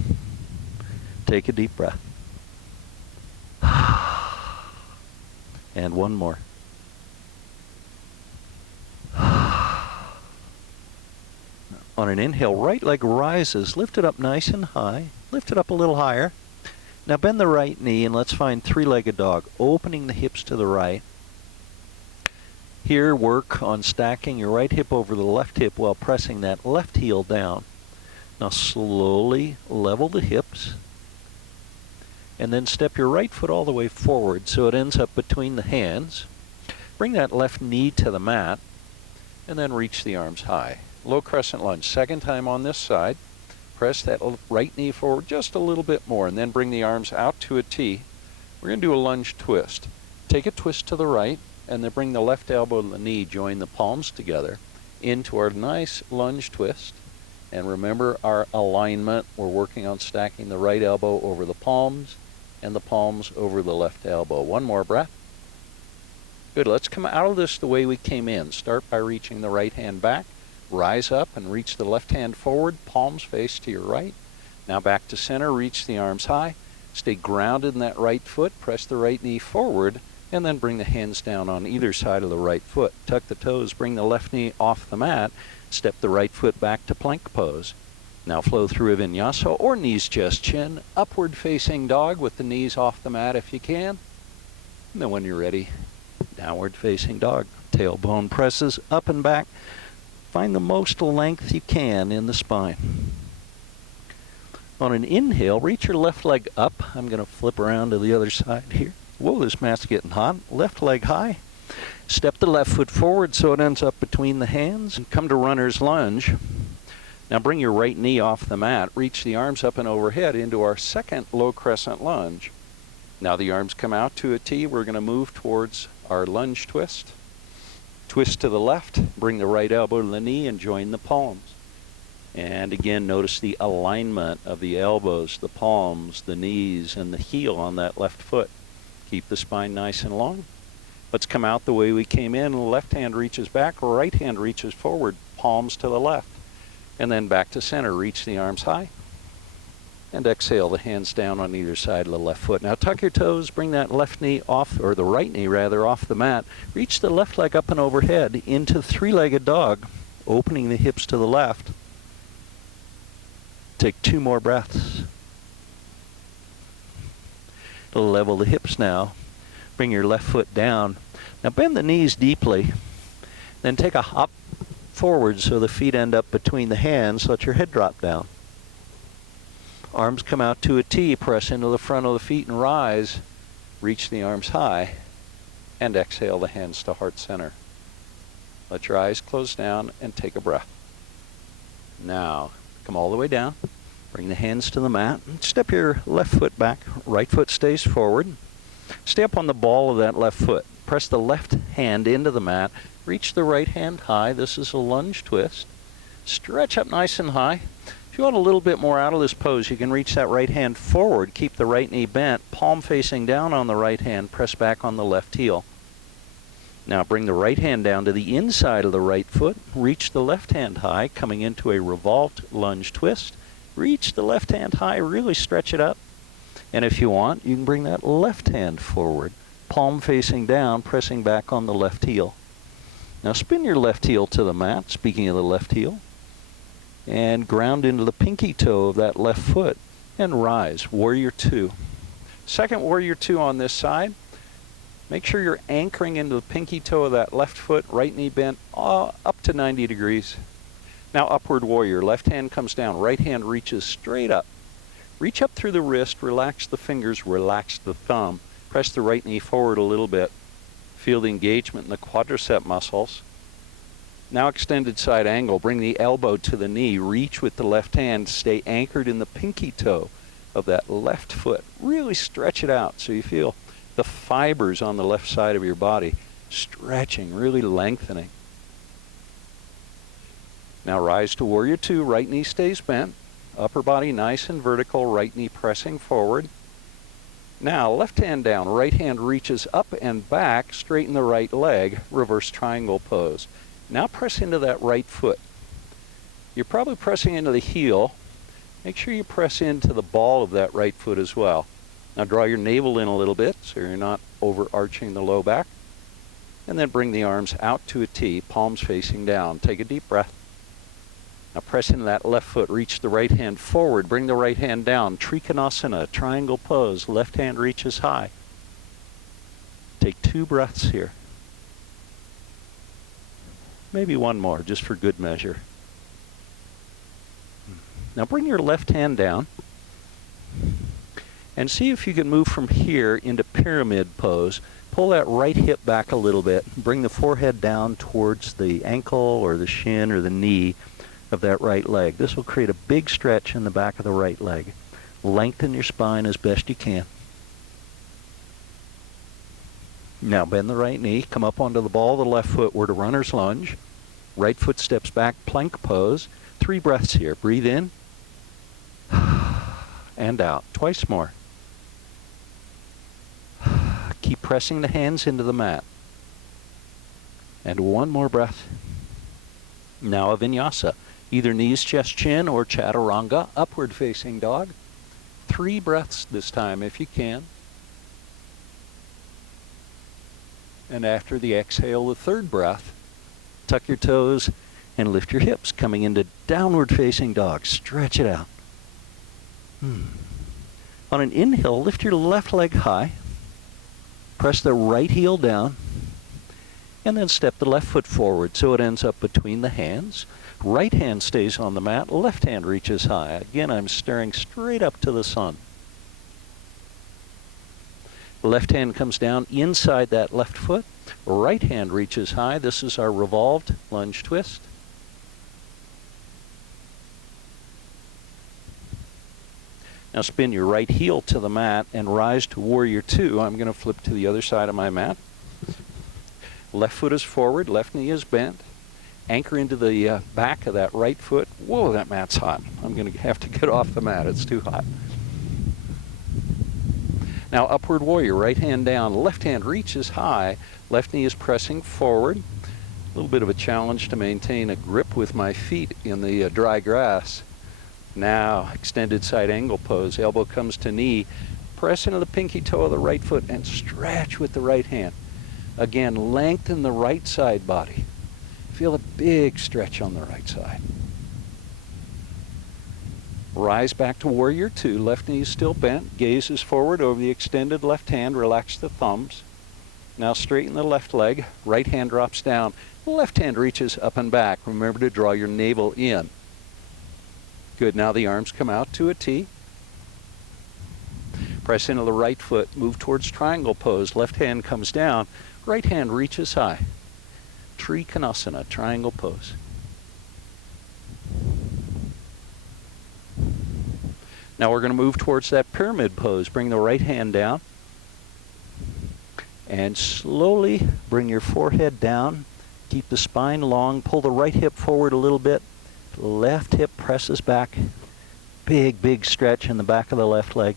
Take a deep breath. And one more. On an inhale, right leg rises. Lift it up nice and high. Lift it up a little higher. Now bend the right knee and let's find 3-legged dog, opening the hips to the right. Here, work on stacking your right hip over the left hip while pressing that left heel down. Now slowly level the hips. And then step your right foot all the way forward so it ends up between the hands. Bring that left knee to the mat. And then reach the arms high. Low crescent lunge. Second time on this side. Press that right knee forward just a little bit more and then bring the arms out to a T. We're going to do a lunge twist. Take a twist to the right and then bring the left elbow and the knee, join the palms together into our nice lunge twist. And remember our alignment. We're working on stacking the right elbow over the palms and the palms over the left elbow. One more breath. Good. Let's come out of this the way we came in. Start by reaching the right hand back. Rise up and reach the left hand forward, palms face to your right. Now back to center, reach the arms high. Stay grounded in that right foot, press the right knee forward, and then bring the hands down on either side of the right foot. Tuck the toes, bring the left knee off the mat, step the right foot back to plank pose. Now flow through a vinyasa or knees, chest, chin, upward facing dog with the knees off the mat if you can. And then when you're ready, downward facing dog. Tailbone presses up and back. Find the most length you can in the spine. On an inhale, reach your left leg up. I'm going to flip around to the other side here. Whoa, this mat's getting hot. Left leg high. Step the left foot forward so it ends up between the hands. And come to runner's lunge. Now bring your right knee off the mat. Reach the arms up and overhead into our second low crescent lunge. Now the arms come out to a T. We're going to move towards our lunge twist. Twist to the left, bring the right elbow to the knee and join the palms. And again, notice the alignment of the elbows, the palms, the knees, and the heel on that left foot. Keep the spine nice and long. Let's come out the way we came in. Left hand reaches back, right hand reaches forward, palms to the left. And then back to center, reach the arms high. And exhale, the hands down on either side of the left foot. Now tuck your toes, bring that left knee off, or the right knee rather, off the mat. Reach the left leg up and overhead into 3-legged dog, opening the hips to the left. Take 2 more breaths. Level the hips now. Bring your left foot down. Now bend the knees deeply. Then take a hop forward so the feet end up between the hands. Let your head drop down. Arms come out to a T, press into the front of the feet and rise. Reach the arms high and exhale the hands to heart center. Let your eyes close down and take a breath. Now, come all the way down. Bring the hands to the mat. Step your left foot back. Right foot stays forward. Stay up on the ball of that left foot. Press the left hand into the mat. Reach the right hand high. This is a lunge twist. Stretch up nice and high. If you want a little bit more out of this pose, you can reach that right hand forward, keep the right knee bent, palm facing down on the right hand, press back on the left heel. Now bring the right hand down to the inside of the right foot, reach the left hand high, coming into a revolved lunge twist. Reach the left hand high, really stretch it up. And if you want, you can bring that left hand forward, palm facing down, pressing back on the left heel. Now spin your left heel to the mat, speaking of the left heel. And ground into the pinky toe of that left foot and rise. Warrior 2. Second Warrior 2 on this side. Make sure you're anchoring into the pinky toe of that left foot, right knee bent up to 90 degrees. Now upward warrior. Left hand comes down, right hand reaches straight up. Reach up through the wrist, relax the fingers, relax the thumb. Press the right knee forward a little bit. Feel the engagement in the quadricep muscles. Now extended side angle, bring the elbow to the knee, reach with the left hand, stay anchored in the pinky toe of that left foot. Really stretch it out so you feel the fibers on the left side of your body stretching, really lengthening. Now rise to warrior two, right knee stays bent, upper body nice and vertical, right knee pressing forward. Now left hand down, right hand reaches up and back, straighten the right leg, reverse triangle pose. Now press into that right foot. You're probably pressing into the heel. Make sure you press into the ball of that right foot as well. Now draw your navel in a little bit so you're not overarching the low back. And then bring the arms out to a T, palms facing down. Take a deep breath. Now press into that left foot, reach the right hand forward, bring the right hand down, Trikonasana, triangle pose, left hand reaches high. Take 2 breaths here. Maybe one more, just for good measure. Now bring your left hand down and see if you can move from here into pyramid pose. Pull that right hip back a little bit. Bring the forehead down towards the ankle or the shin or the knee of that right leg. This will create a big stretch in the back of the right leg. Lengthen your spine as best you can. Now bend the right knee. Come up onto the ball of the left foot. We're to runner's lunge. Right foot steps back, plank pose. 3 breaths here. Breathe in and out. Twice more. Keep pressing the hands into the mat. And 1 more breath. Now a vinyasa. Either knees, chest, chin, or chaturanga, upward facing dog. 3 breaths this time if you can. And after the exhale, the 3rd breath, tuck your toes and lift your hips, coming into downward facing dog. Stretch it out. On an inhale, lift your left leg high. Press the right heel down. And then step the left foot forward so it ends up between the hands. Right hand stays on the mat. Left hand reaches high. Again, I'm staring straight up to the sun. Left hand comes down inside that left foot. Right hand reaches high. This is our revolved lunge twist. Now spin your right heel to the mat and rise to warrior two. I'm going to flip to the other side of my mat. Left foot is forward, left knee is bent. Anchor into the back of that right foot. Whoa, that mat's hot. I'm going to have to get off the mat. It's too hot. Now upward warrior, right hand down, left hand reaches high, left knee is pressing forward. A little bit of a challenge to maintain a grip with my feet in the dry grass. Now extended side angle pose, elbow comes to knee, press into the pinky toe of the right foot and stretch with the right hand. Again, lengthen the right side body. Feel a big stretch on the right side. Rise back to warrior two, left knee is still bent, gaze is forward over the extended left hand, relax the thumbs. Now straighten the left leg, right hand drops down, left hand reaches up and back. Remember to draw your navel in. Good, now the arms come out to a T. Press into the right foot, move towards triangle pose, left hand comes down, right hand reaches high. Trikonasana, triangle pose. Now we're going to move towards that pyramid pose. Bring the right hand down and slowly bring your forehead down. Keep the spine long. Pull the right hip forward a little bit. Left hip presses back. Big, big stretch in the back of the left leg.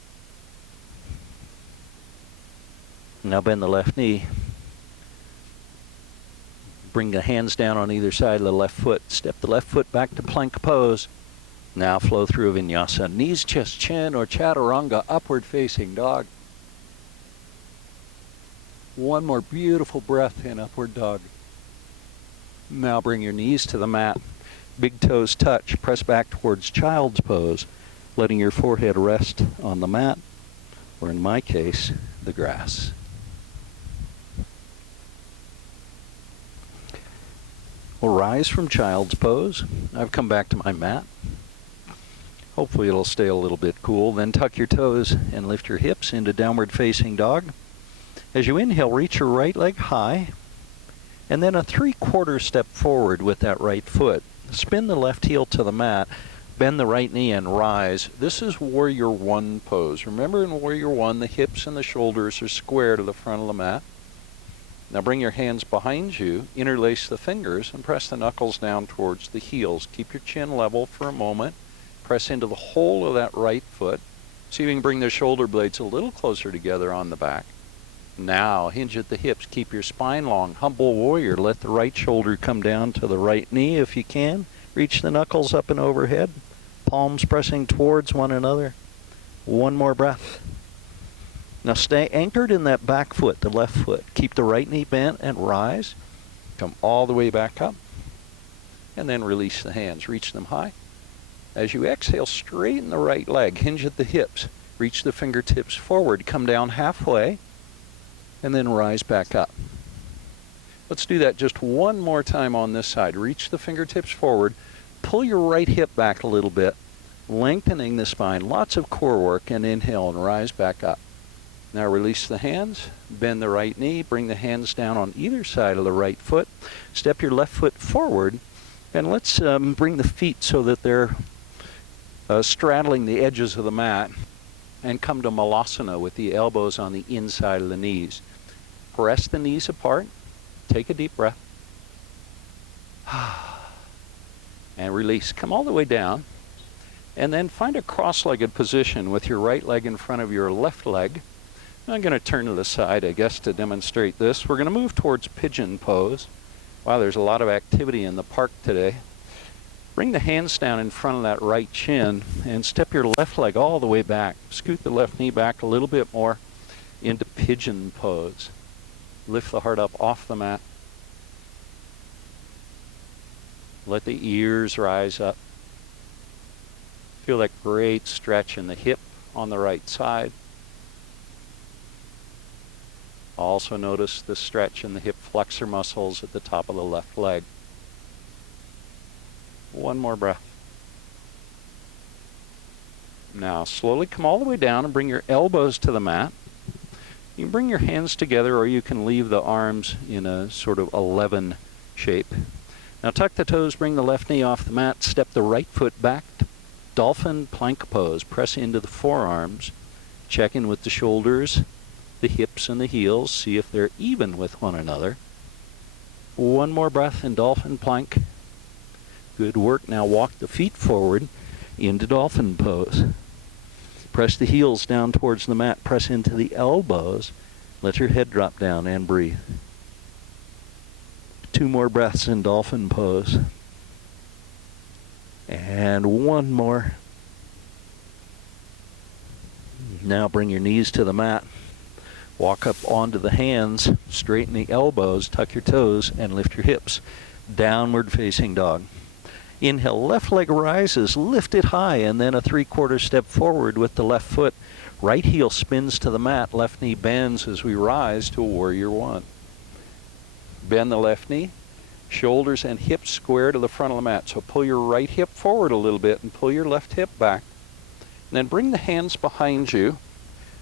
Now bend the left knee. Bring the hands down on either side of the left foot. Step the left foot back to plank pose. Now flow through a vinyasa. Knees, chest, chin, or chaturanga, upward facing dog. One more beautiful breath in upward dog. Now bring your knees to the mat. Big toes touch. Press back towards child's pose, letting your forehead rest on the mat, or in my case, the grass. We'll rise from child's pose. I've come back to my mat. Hopefully it'll stay a little bit cool. Then tuck your toes and lift your hips into downward facing dog. As you inhale, reach your right leg high, and then a 3/4 step forward with that right foot. Spin the left heel to the mat, bend the right knee and rise. This is warrior one pose. Remember in warrior one, the hips and the shoulders are square to the front of the mat. Now bring your hands behind you, interlace the fingers, and press the knuckles down towards the heels. Keep your chin level for a moment. Press into the whole of that right foot. See if you can bring the shoulder blades a little closer together on the back. Now hinge at the hips. Keep your spine long. Humble warrior. Let the right shoulder come down to the right knee if you can. Reach the knuckles up and overhead. Palms pressing towards one another. One more breath. Now stay anchored in that back foot, the left foot. Keep the right knee bent and rise. Come all the way back up. And then release the hands. Reach them high. As you exhale, straighten the right leg. Hinge at the hips. Reach the fingertips forward. Come down halfway. And then rise back up. Let's do that just one more time on this side. Reach the fingertips forward. Pull your right hip back a little bit. Lengthening the spine. Lots of core work. And inhale and rise back up. Now release the hands, bend the right knee, bring the hands down on either side of the right foot. Step your left foot forward, and let's bring the feet so that they're straddling the edges of the mat, and come to Malasana with the elbows on the inside of the knees. Press the knees apart, take a deep breath, and release. Come all the way down, and then find a cross-legged position with your right leg in front of your left leg. I'm going to turn to the side, I guess, to demonstrate this. We're going to move towards pigeon pose. Wow, there's a lot of activity in the park today. Bring the hands down in front of that right chin and step your left leg all the way back. Scoot the left knee back a little bit more into pigeon pose. Lift the heart up off the mat. Let the ears rise up. Feel that great stretch in the hip on the right side. Also notice the stretch in the hip flexor muscles at the top of the left leg. One more breath. Now slowly come all the way down and bring your elbows to the mat. You can bring your hands together, or you can leave the arms in a sort of 11 shape. Now tuck the toes, bring the left knee off the mat, step the right foot back to dolphin plank pose. Press into the forearms, check in with the shoulders, the hips and the heels, see if they're even with one another. One more breath in dolphin plank. Good work. Now walk the feet forward into dolphin pose. Press the heels down towards the mat. Press into the elbows. Let your head drop down and breathe. 2 more breaths in dolphin pose. And one more. Now bring your knees to the mat. Walk up onto the hands, straighten the elbows, tuck your toes, and lift your hips. Downward facing dog. Inhale, left leg rises, lift it high, and then a 3/4 step forward with the left foot. Right heel spins to the mat, left knee bends as we rise to a warrior one. Bend the left knee, shoulders and hips square to the front of the mat. So pull your right hip forward a little bit and pull your left hip back. And then bring the hands behind you.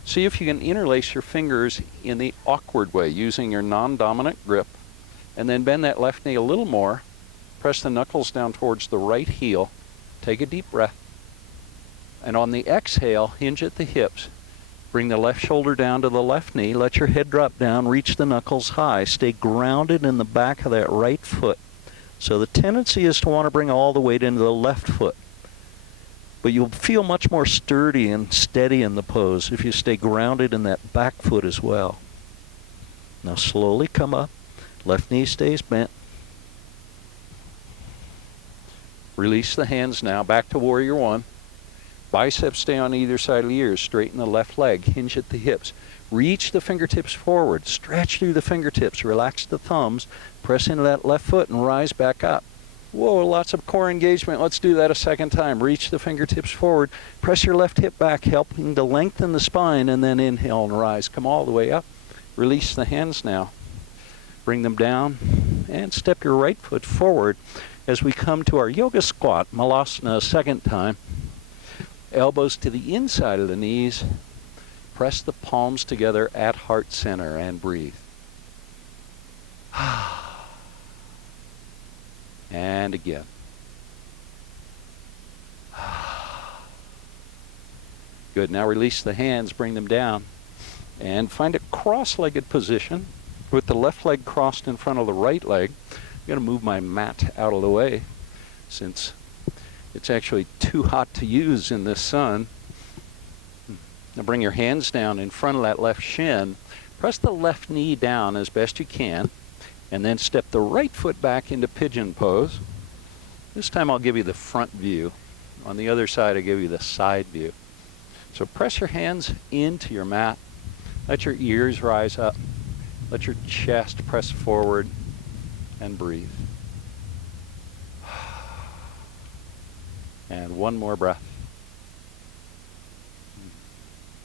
See if you can interlace your fingers in the awkward way using your non-dominant grip. And then bend that left knee a little more. Press the knuckles down towards the right heel. Take a deep breath. And on the exhale, hinge at the hips. Bring the left shoulder down to the left knee. Let your head drop down. Reach the knuckles high. Stay grounded in the back of that right foot. So the tendency is to want to bring all the weight into the left foot. But you'll feel much more sturdy and steady in the pose if you stay grounded in that back foot as well. Now slowly come up. Left knee stays bent. Release the hands now. Back to warrior one. Biceps stay on either side of the ears. Straighten the left leg. Hinge at the hips. Reach the fingertips forward. Stretch through the fingertips. Relax the thumbs. Press into that left foot and rise back up. Whoa, lots of core engagement. Let's do that a second time. Reach the fingertips forward. Press your left hip back, helping to lengthen the spine, and then inhale and rise. Come all the way up. Release the hands now. Bring them down and step your right foot forward as we come to our yoga squat, Malasana, a second time. Elbows to the inside of the knees. Press the palms together at heart center and breathe. And again. Good. Now release the hands, bring them down, and find a cross-legged position. With the left leg crossed in front of the right leg, I'm going to move my mat out of the way since it's actually too hot to use in this sun. Now bring your hands down in front of that left shin. Press the left knee down as best you can, and then step the right foot back into pigeon pose. This time I'll give you the front view. On the other side, I'll give you the side view. So press your hands into your mat. Let your ears rise up. Let your chest press forward and breathe. And one more breath.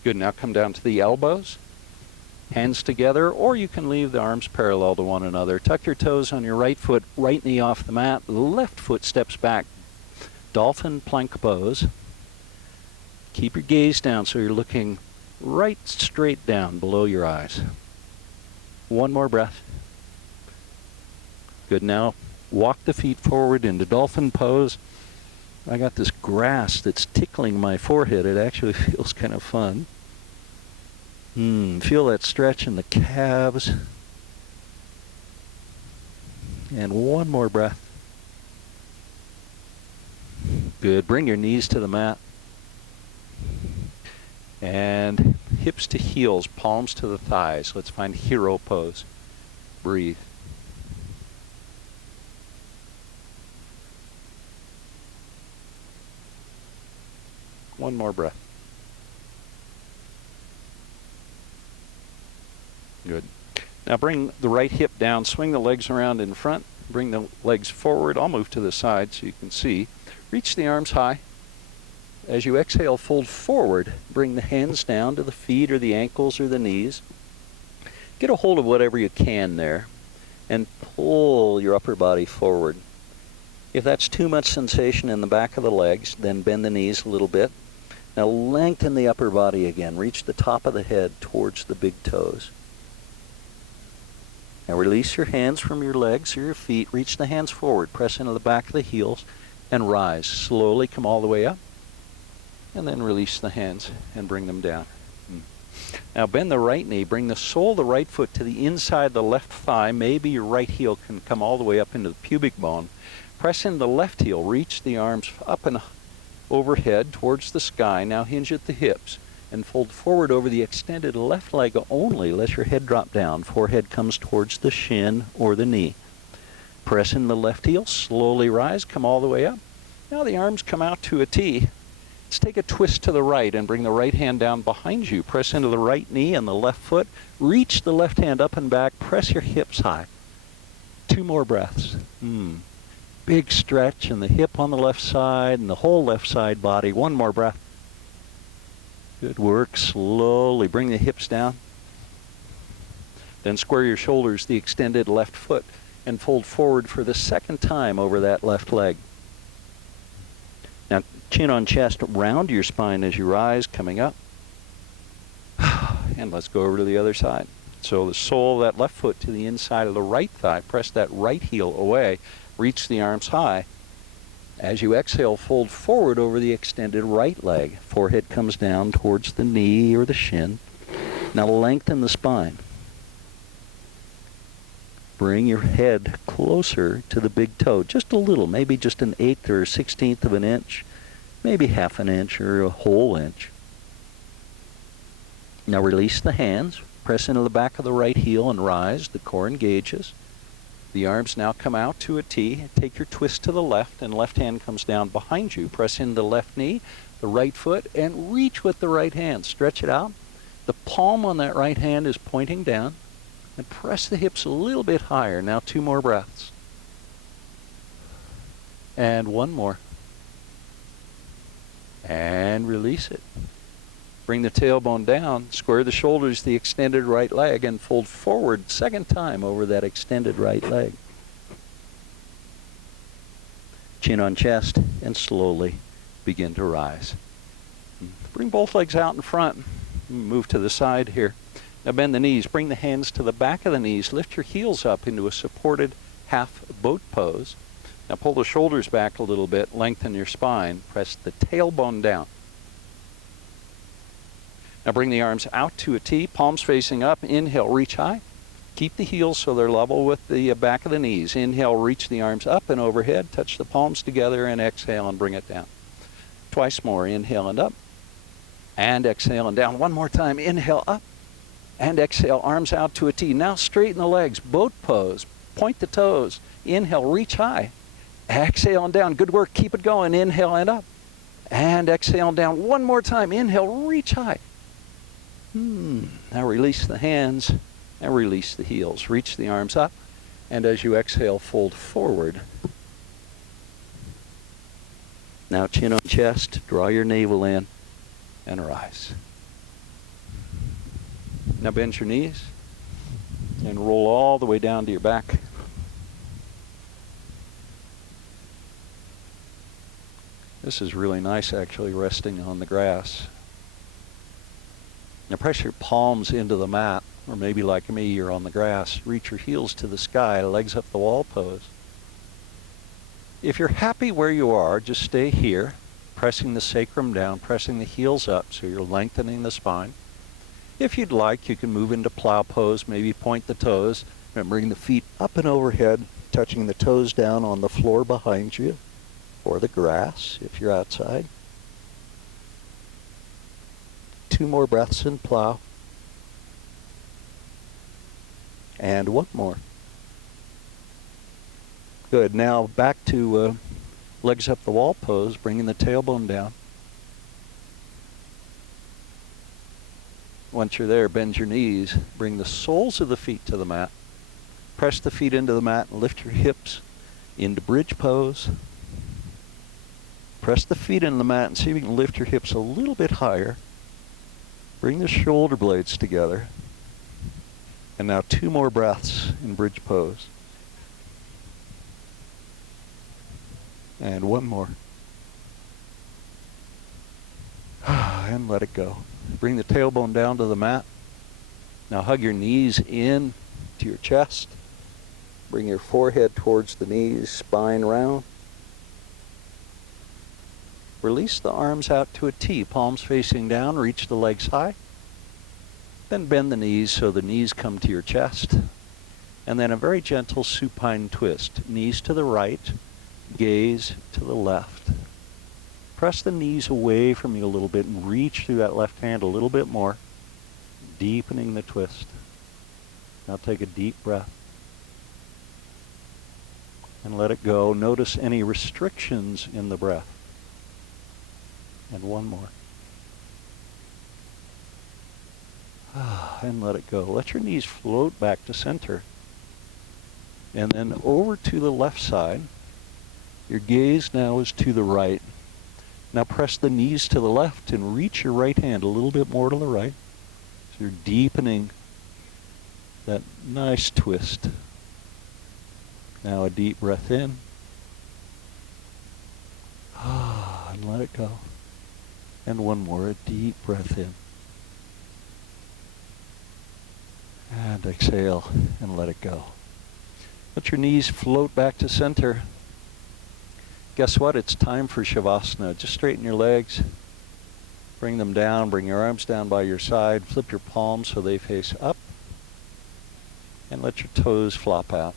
Good, now come down to the elbows, hands together, or you can leave the arms parallel to one another. Tuck your toes on your right foot, right knee off the mat, left foot steps back. Dolphin plank pose. Keep your gaze down so you're looking right straight down below your eyes. One more breath. Good, now walk the feet forward into dolphin pose. I got this grass that's tickling my forehead. It actually feels kind of fun. Feel that stretch in the calves. And one more breath. Good. Bring your knees to the mat. And hips to heels, palms to the thighs. Let's find hero pose. Breathe. One more breath. Good. Now bring the right hip down, swing the legs around in front, bring the legs forward. I'll move to the side so you can see. Reach the arms high. As you exhale, fold forward. Bring the hands down to the feet or the ankles or the knees. Get a hold of whatever you can there and pull your upper body forward. If that's too much sensation in the back of the legs, then bend the knees a little bit. Now lengthen the upper body again. Reach the top of the head towards the big toes. Now release your hands from your legs or your feet. Reach the hands forward. Press into the back of the heels and rise. Slowly come all the way up. And then release the hands and bring them down. Now bend the right knee. Bring the sole of the right foot to the inside of the left thigh. Maybe your right heel can come all the way up into the pubic bone. Press into the left heel. Reach the arms up and overhead towards the sky. Now hinge at the hips and fold forward over the extended left leg only. Let your head drop down. Forehead comes towards the shin or the knee. Press in the left heel. Slowly rise. Come all the way up. Now the arms come out to a T. Let's take a twist to the right and bring the right hand down behind you. Press into the right knee and the left foot. Reach the left hand up and back. Press your hips high. Two more breaths. Big stretch in the hip on the left side and the whole left side body. One more breath. Good work. Slowly bring the hips down. Then square your shoulders, the extended left foot, and fold forward for the second time over that left leg. Now chin on chest, round your spine as you rise, coming up. And let's go over to the other side. So the sole of that left foot to the inside of the right thigh. Press that right heel away. Reach the arms high. As you exhale, fold forward over the extended right leg. Forehead comes down towards the knee or the shin. Now lengthen the spine. Bring your head closer to the big toe, just a little, maybe just an 1/8 or 1/16 of an inch, maybe 1/2 an inch or a whole inch. Now release the hands. Press into the back of the right heel and rise. The core engages. The arms now come out to a T. Take your twist to the left, and left hand comes down behind you. Press in the left knee, the right foot, and reach with the right hand. Stretch it out. The palm on that right hand is pointing down. And press the hips a little bit higher. Now 2 more breaths. And 1 more. And release it. Bring the tailbone down, square the shoulders, the extended right leg, and fold forward second time over that extended right leg. Chin on chest, and slowly begin to rise. Bring both legs out in front. Move to the side here. Now bend the knees. Bring the hands to the back of the knees. Lift your heels up into a supported half boat pose. Now pull the shoulders back a little bit. Lengthen your spine. Press the tailbone down. Now bring the arms out to a T, palms facing up. Inhale, reach high. Keep the heels so they're level with the back of the knees. Inhale, reach the arms up and overhead. Touch the palms together and exhale and bring it down. Twice more. Inhale and up. And exhale and down. One more time. Inhale up. And exhale. Arms out to a T. Now straighten the legs. Boat pose. Point the toes. Inhale, reach high. Exhale and down. Good work. Keep it going. Inhale and up. And exhale and down. One more time. Inhale, reach high. Now release the hands and release the heels. Reach the arms up. And as you exhale, fold forward. Now chin on chest. Draw your navel in and rise. Now bend your knees and roll all the way down to your back. This is really nice, actually, resting on the grass. Now press your palms into the mat, or maybe like me, you're on the grass. Reach your heels to the sky, legs up the wall pose. If you're happy where you are, just stay here, pressing the sacrum down, pressing the heels up so you're lengthening the spine. If you'd like, you can move into plow pose, maybe point the toes, and bring the feet up and overhead, touching the toes down on the floor behind you, or the grass if you're outside. 2 more breaths in plow. And 1 more. Good. Now back to legs up the wall pose, bringing the tailbone down. Once you're there, bend your knees. Bring the soles of the feet to the mat. Press the feet into the mat and lift your hips into bridge pose. Press the feet into the mat and see if you can lift your hips a little bit higher. Bring the shoulder blades together. And now 2 more breaths in bridge pose. And 1 more. And let it go. Bring the tailbone down to the mat. Now hug your knees in to your chest. Bring your forehead towards the knees, spine round. Release the arms out to a T, palms facing down, reach the legs high. Then bend the knees so the knees come to your chest. And then a very gentle supine twist. Knees to the right, gaze to the left. Press the knees away from you a little bit and reach through that left hand a little bit more, deepening the twist. Now take a deep breath. And let it go. Notice any restrictions in the breath. And 1 more. And let it go. Let your knees float back to center. And then over to the left side. Your gaze now is to the right. Now press the knees to the left and reach your right hand a little bit more to the right. So you're deepening that nice twist. Now a deep breath in. And let it go. And 1 more, a deep breath in. And exhale and let it go. Let your knees float back to center. Guess what? It's time for Shavasana. Just straighten your legs. Bring them down. Bring your arms down by your side. Flip your palms so they face up. And let your toes flop out.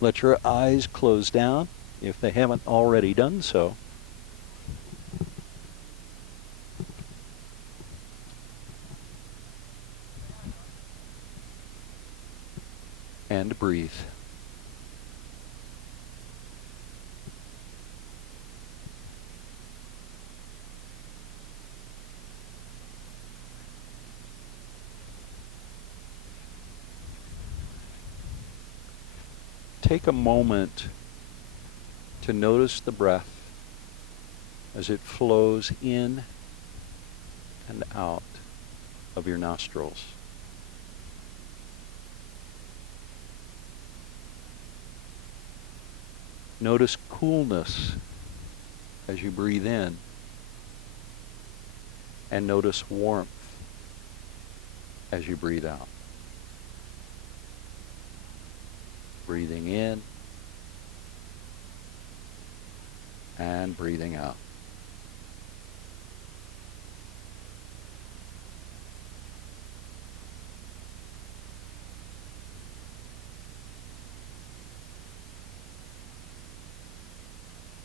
Let your eyes close down if they haven't already done so. And breathe. Take a moment to notice the breath as it flows in and out of your nostrils. Notice coolness as you breathe in, and notice warmth as you breathe out. Breathing in and breathing out.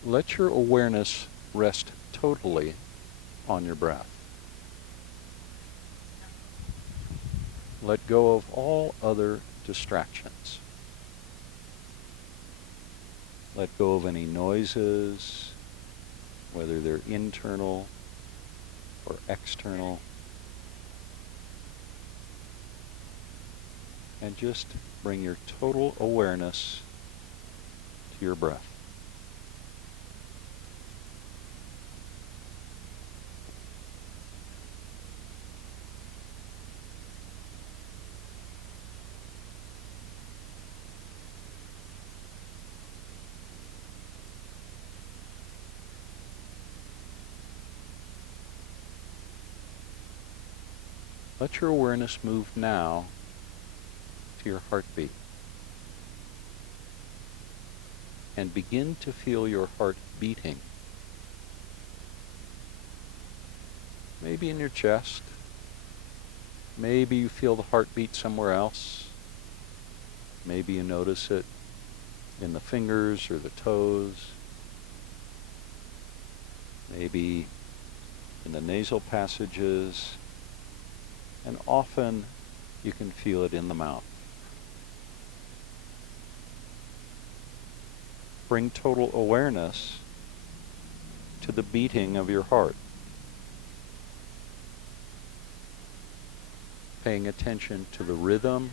Let your awareness rest totally on your breath. Let go of all other distractions. Let go of any noises, whether they're internal or external. And just bring your total awareness to your breath. Let your awareness move now to your heartbeat. And begin to feel your heart beating. Maybe in your chest. Maybe you feel the heartbeat somewhere else. Maybe you notice it in the fingers or the toes. Maybe in the nasal passages. And often you can feel it in the mouth. Bring total awareness to the beating of your heart. Paying attention to the rhythm,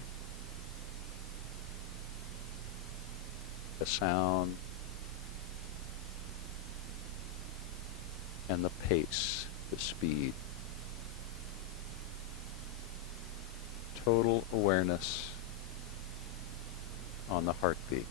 the sound, and the pace, the speed. Total awareness on the heartbeat.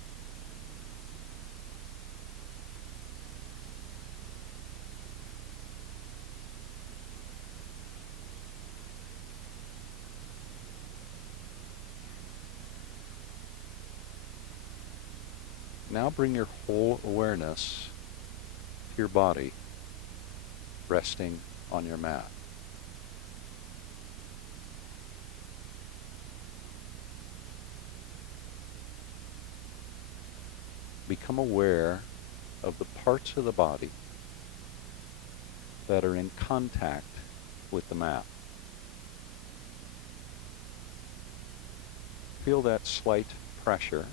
Now bring your whole awareness to your body, resting on your mat. Become aware of the parts of the body that are in contact with the mat. Feel that slight pressure.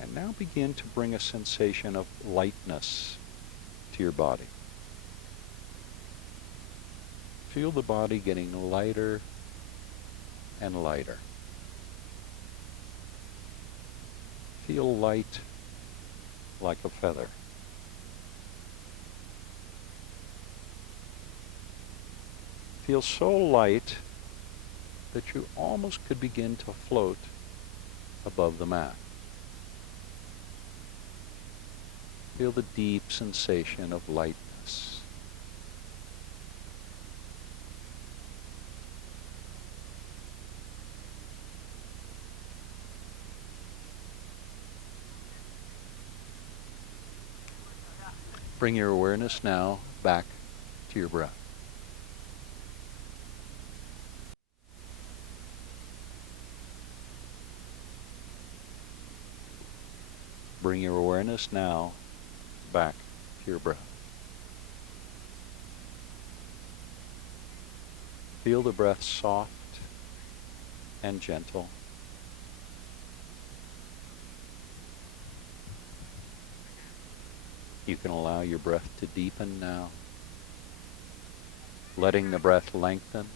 And now begin to bring a sensation of lightness to your body. Feel the body getting lighter and lighter. Feel light like a feather. Feel so light that you almost could begin to float above the mat. Feel the deep sensation of lightness. Bring your awareness now back to your breath. Bring your awareness now back to your breath. Feel the breath soft and gentle. You can allow your breath to deepen now, letting the breath lengthen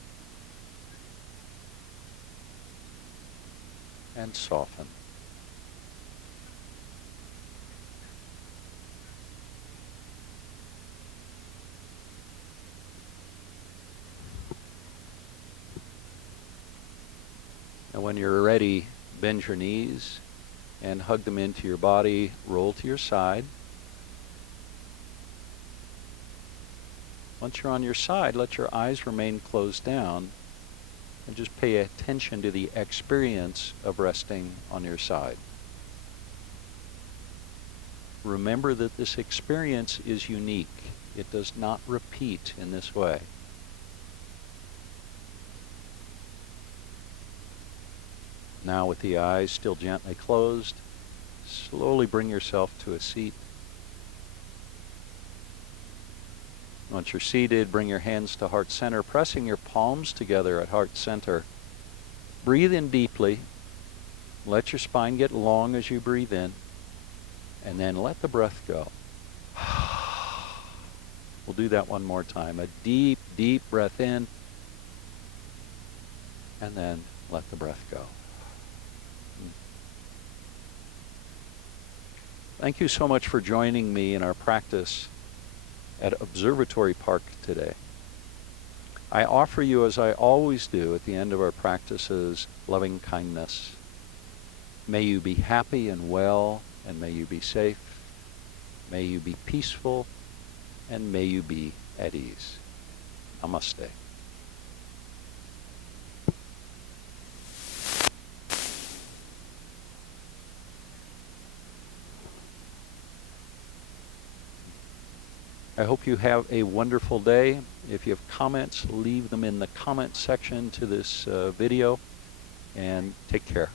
and soften. And when you're ready, bend your knees and hug them into your body. Roll to your side. Once you're on your side, let your eyes remain closed down and just pay attention to the experience of resting on your side. Remember that this experience is unique. It does not repeat in this way. Now with the eyes still gently closed, Slowly bring yourself to a seat. Once you're seated, bring your hands to heart center, pressing your palms together at heart center. Breathe in deeply. Let your spine get long as you breathe in, and then let the breath go. We'll do that one more time. A deep, deep breath in, and then let the breath go. Thank you so much for joining me in our practice at Observatory Park today. I offer you, as I always do at the end of our practices, loving kindness. May you be happy and well, and may you be safe. May you be peaceful, and may you be at ease. Namaste. I hope you have a wonderful day. If you have comments, leave them in the comment section to this video, and take care.